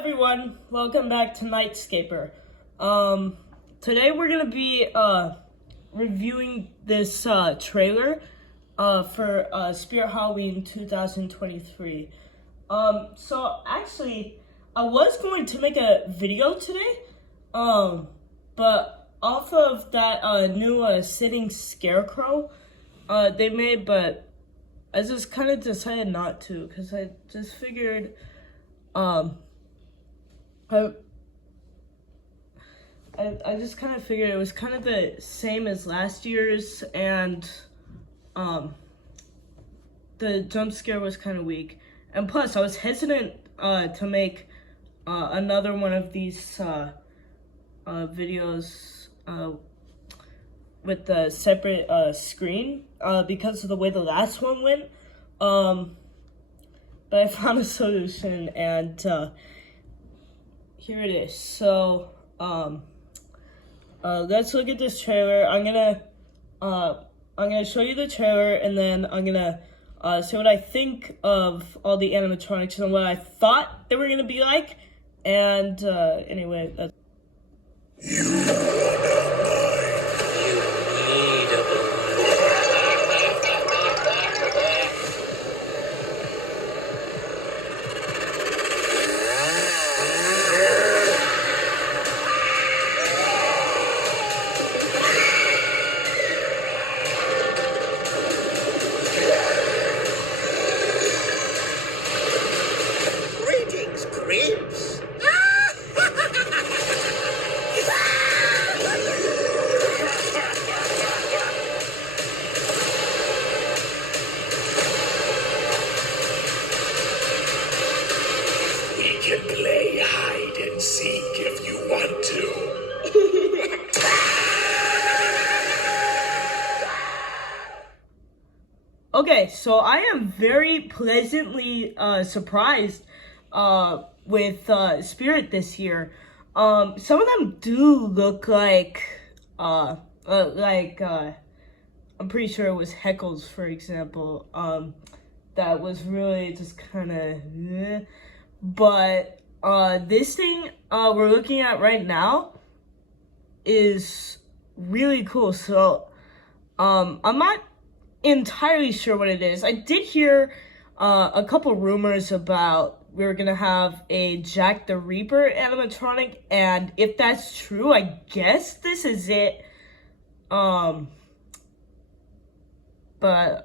everyone, welcome back to NightSkaper. Today we're gonna be reviewing this trailer for Spirit Halloween 2023. So actually, I was going to make a video today, but off of that new sitting scarecrow they made, but I just kind of decided not to because I just figured I just kind of figured it was kind of the same as last year's, and the jump scare was kind of weak. And plus, I was hesitant to make another one of these videos with the separate screen because of the way the last one went. But I found a solution, and here it is. So let's look at this trailer. I'm gonna show you the trailer, and then I'm gonna say what I think of all the animatronics and what I thought they were gonna be like. And anyway, that's creeps. We can play hide and seek if you want to. Okay, so I am very pleasantly surprised with Spirit this year. Some of them do look like I'm pretty sure it was Heckles, for example. That was really just kind of, but this thing we're looking at right now is really cool. So I'm not entirely sure what it is. I did hear a couple rumors about we were gonna have a Jack the Reaper animatronic, and if that's true, I guess this is it. But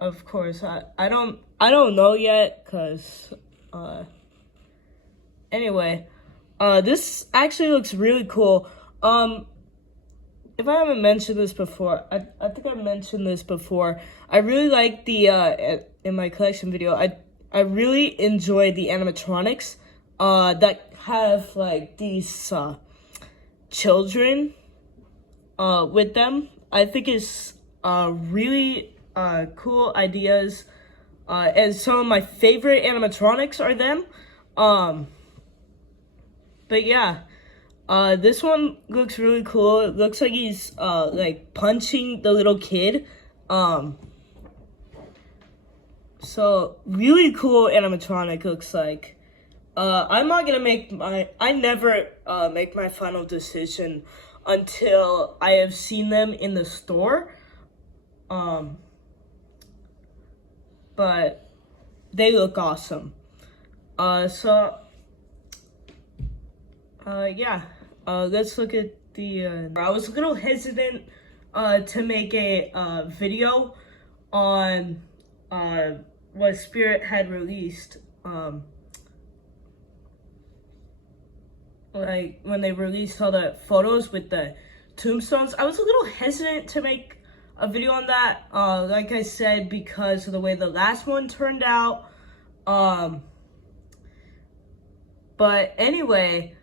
of course, I don't know yet, cause anyway, this actually looks really cool. If I haven't mentioned this before, I think I mentioned this before. I really like the in my collection video. I really enjoy the animatronics that have like these children with them. I think it's really cool ideas, and some of my favorite animatronics are them. But yeah. This one looks really cool. It looks like he's like punching the little kid. So really cool animatronic looks like. I'm not gonna I never make my final decision until I have seen them in the store. But they look awesome. Yeah, let's look at the, I was a little hesitant, to make a, video on, what Spirit had released, like, when they released all the photos with the tombstones. I was a little hesitant to make a video on that, like I said, because of the way the last one turned out, but anyway,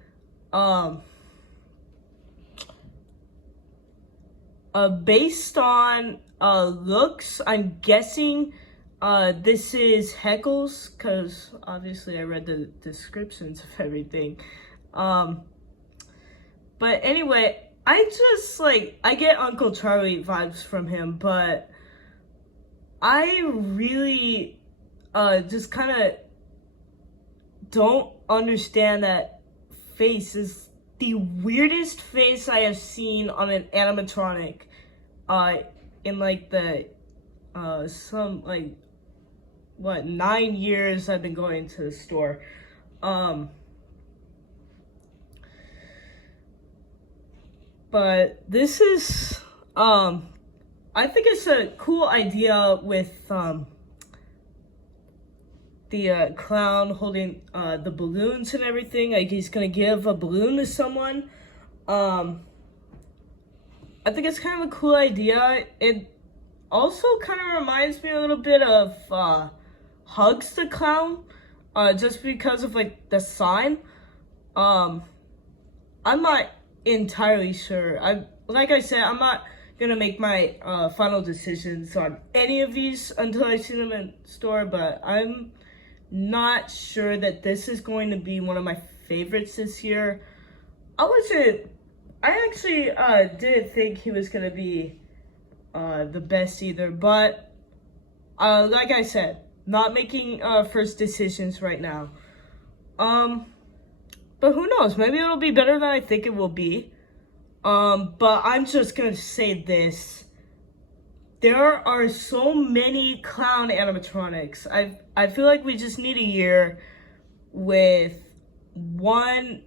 based on looks, I'm guessing this is Heckles, because obviously I read the descriptions of everything. But anyway, I just I get Uncle Charlie vibes from him, but I really just kind of don't understand that face is the weirdest face I have seen on an animatronic in like the some like what 9 years I've been going to the store. But this is I think it's a cool idea with the clown holding the balloons and everything. Like he's gonna give a balloon to someone. I think it's kind of a cool idea. It also kind of reminds me a little bit of Hugs the Clown, just because of like the sign. I'm not entirely sure. Like I said, I'm not gonna make my final decisions on any of these until I see them in store, but I'm not sure that this is going to be one of my favorites this year. I actually didn't think he was gonna be the best either, but like I said, not making first decisions right now. But who knows? Maybe it'll be better than I think it will be. But I'm just gonna say this. There are so many clown animatronics. I feel like we just need a year with one,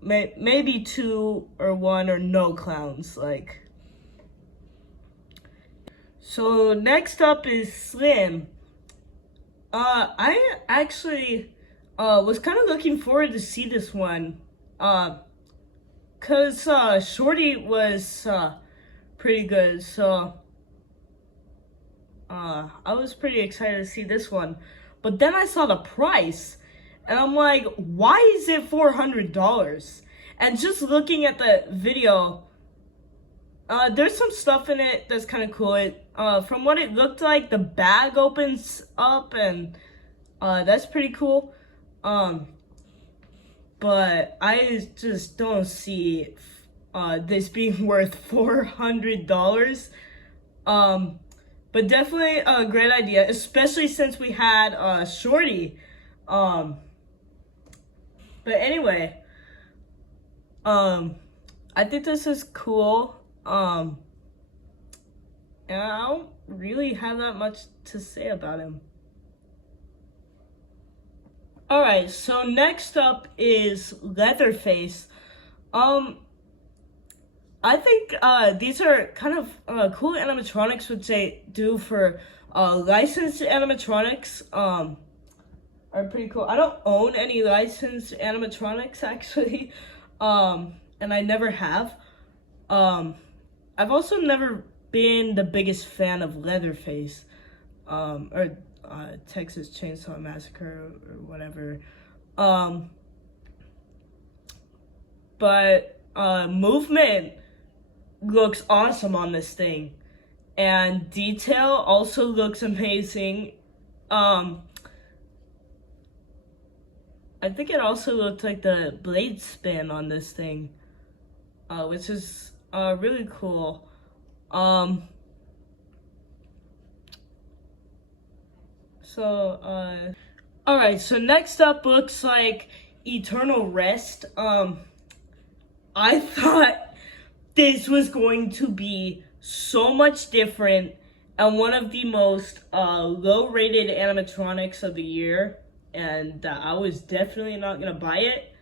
maybe two or one or no clowns. Like. So next up is Slim. I actually was kind of looking forward to see this one. Cause Shorty was pretty good, so I was pretty excited to see this one. But then I saw the price, and I'm like, why is it $400? And just looking at the video, there's some stuff in it that's kind of cool. From what it looked like, the bag opens up, and that's pretty cool. But I just don't see this being worth $400. But definitely a great idea, especially since we had Shorty. But anyway, I think this is cool. And I don't really have that much to say about him. Alright, so next up is Leatherface. I think these are kind of cool animatronics, which they do for licensed animatronics. Are pretty cool. I don't own any licensed animatronics actually, and I never have. I've also never been the biggest fan of Leatherface, or Texas Chainsaw Massacre or whatever. But movement looks awesome on this thing, and detail also looks amazing. I think it also looked like the blade spin on this thing, which is really cool. Alright, so next up looks like Eternal Rest. I thought this was going to be so much different and one of the most low-rated animatronics of the year, and I was definitely not gonna buy it.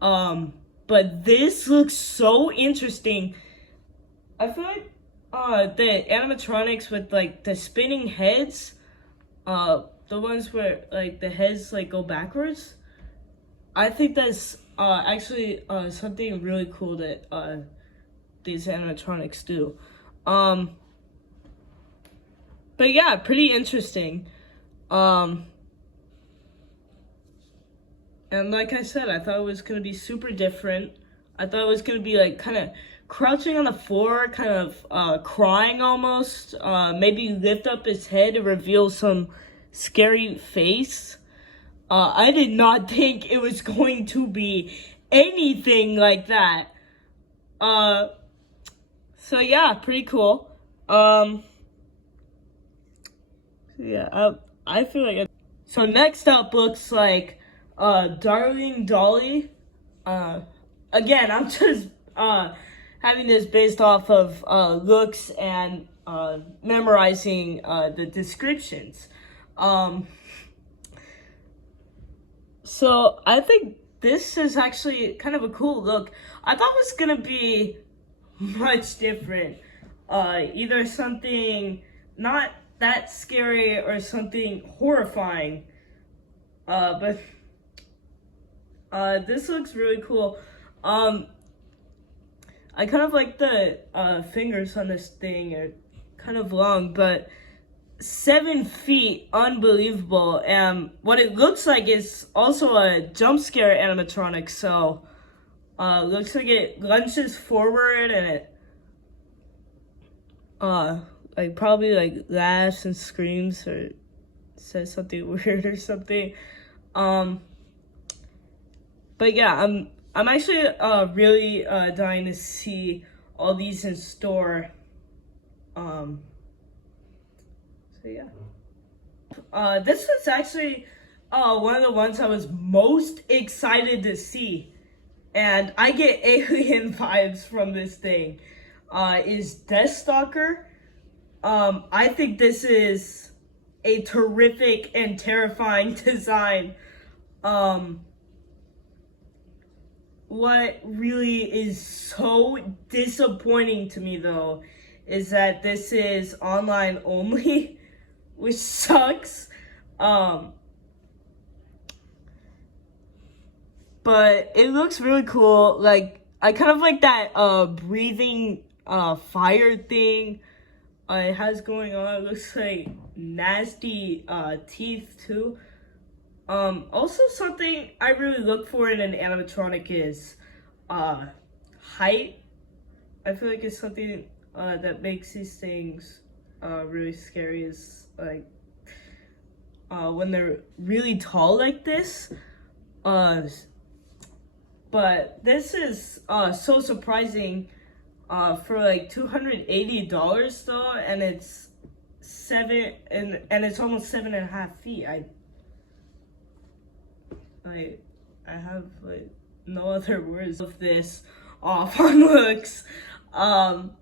But this looks so interesting. I feel like the animatronics with like the spinning heads, the ones where like the heads like go backwards, I think that's actually something really cool that these animatronics do. But yeah, pretty interesting. And like I said, I thought it was gonna be super different. I thought it was gonna be like kind of crouching on the floor, kind of crying almost. Maybe lift up his head and reveal some scary face. I did not think it was going to be anything like that. So yeah, pretty cool. Yeah, I feel like so next up looks like Darling Dolly. Again, I'm just having this based off of looks and memorizing the descriptions. So I think this is actually kind of a cool look. I thought it was gonna be much different. Either something not that scary or something horrifying. But this looks really cool. I kind of like the fingers on this thing are kind of long, but 7 feet, unbelievable. And what it looks like is also a jump scare animatronic. So looks like it lunges forward and it like probably like laughs and screams or says something weird or something. But yeah, I'm actually really dying to see all these in store. So yeah. This was actually one of the ones I was most excited to see. And I get alien vibes from this thing. Is Deathstalker. I think this is a terrific and terrifying design. What really is so disappointing to me though is that this is online only, which sucks. But it looks really cool. Like I kind of like that breathing fire thing it has going on. It looks like nasty teeth too. Also something I really look for in an animatronic is height. I feel like it's something that makes these things really scary is like when they're really tall like this. But this is so surprising for like $280 though, and it's it's almost 7.5 feet. I have like no other words of this off on looks. But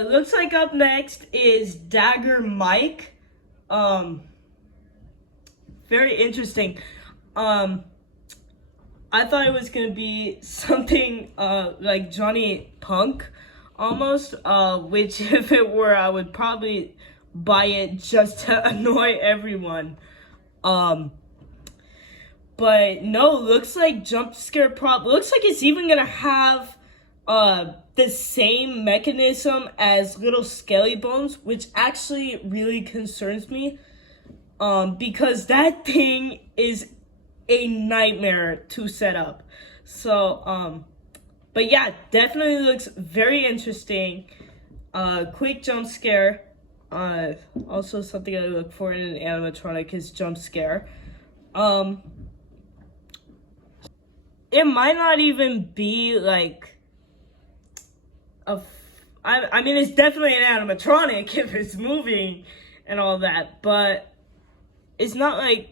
it looks like up next is Dagger Mike. Very interesting. I thought it was gonna be something like Johnny Punk almost, which if it were, I would probably buy it just to annoy everyone. But no, looks like jump scare prop. Looks like it's even gonna have the same mechanism as Little Skelly Bones, which actually really concerns me. Because that thing is a nightmare to set up. So, but yeah, definitely looks very interesting. Quick jump scare. Also something I look for in an animatronic is jump scare. It might not even be like I mean, it's definitely an animatronic if it's moving and all that, but it's not like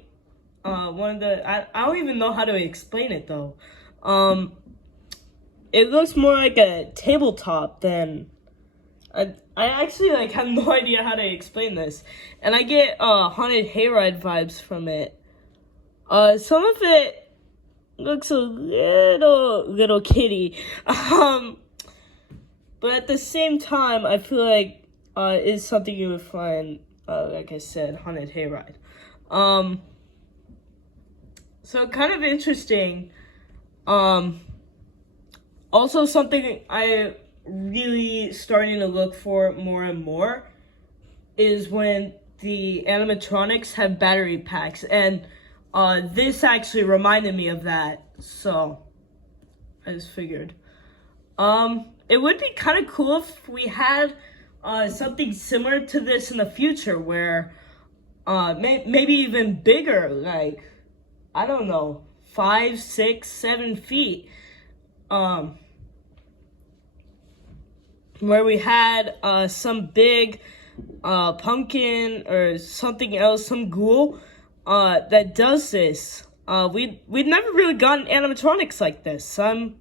one of the I don't even know how to explain it though. It looks more like a tabletop than I actually like have no idea how to explain this, and I get haunted hayride vibes from it. Some of it looks a little kitty, but at the same time, I feel like it's something you would find, like I said, haunted hayride. So kind of interesting. Also something I really starting to look for more and more is when the animatronics have battery packs, and this actually reminded me of that, so I just figured. It would be kind of cool if we had something similar to this in the future where maybe even bigger, like, I don't know, 5, 6, 7 feet. Where we had some big pumpkin or something else, some ghoul that does this. we'd never really gotten animatronics like this. Like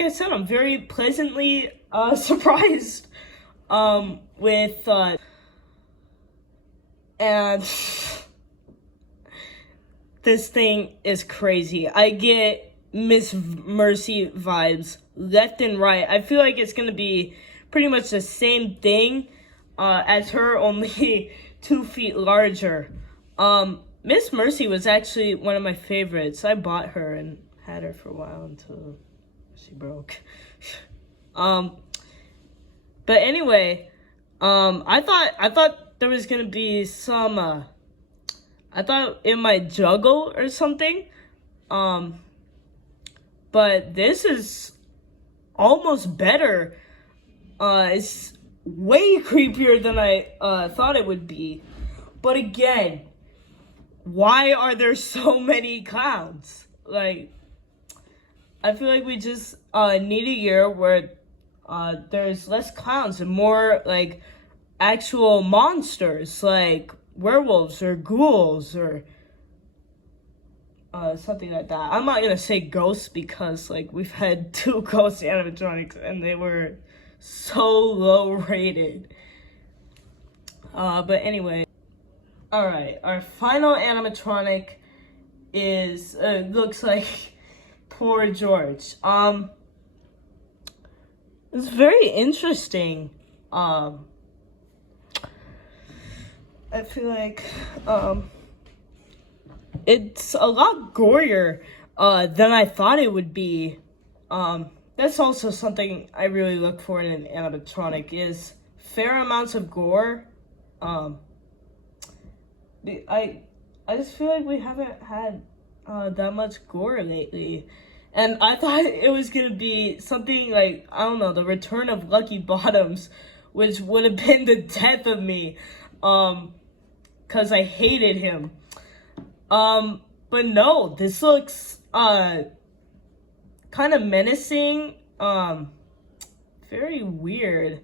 I said, I'm very pleasantly surprised with and this thing is crazy. I get Miss Mercy vibes left and right. I feel like it's gonna be pretty much the same thing as her, only 2 feet larger. Miss Mercy was actually one of my favorites. I bought her and had her for a while until she broke. But anyway, I thought there was gonna be some I thought it might juggle or something. But this is almost better. It's way creepier than I thought it would be. But again, why are there so many clowns? Like, I feel like we just need a year where there's less clowns and more like actual monsters, like werewolves or ghouls or something like that. I'm not gonna say ghosts because like we've had 2 ghost animatronics and they were so low rated. But anyway, all right, our final animatronic is looks like poor George. It's very interesting. I feel like it's a lot gorier than I thought it would be. That's also something I really look for in an animatronic, is fair amounts of gore. I just feel like we haven't had that much gore lately. And I thought it was gonna be something like, I don't know, the return of Lucky Bottoms, which would have been the death of me. Cause I hated him. But no, this looks kind of menacing. Very weird.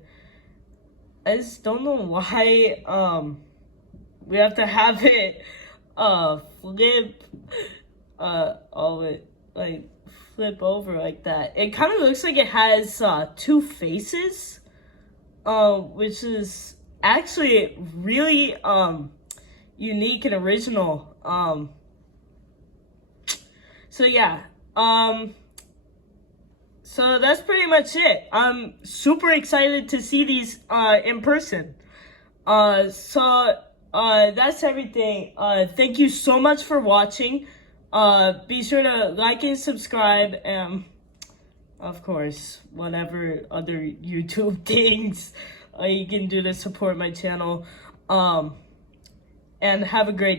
I just don't know why we have to have it flip all it like flip over like that. It kind of looks like it has 2 faces, which is actually really unique and original. So yeah, so that's pretty much it. I'm super excited to see these in person. So that's everything. Thank you so much for watching. Be sure to like and subscribe, and of course, whatever other YouTube things you can do to support my channel. And have a great day.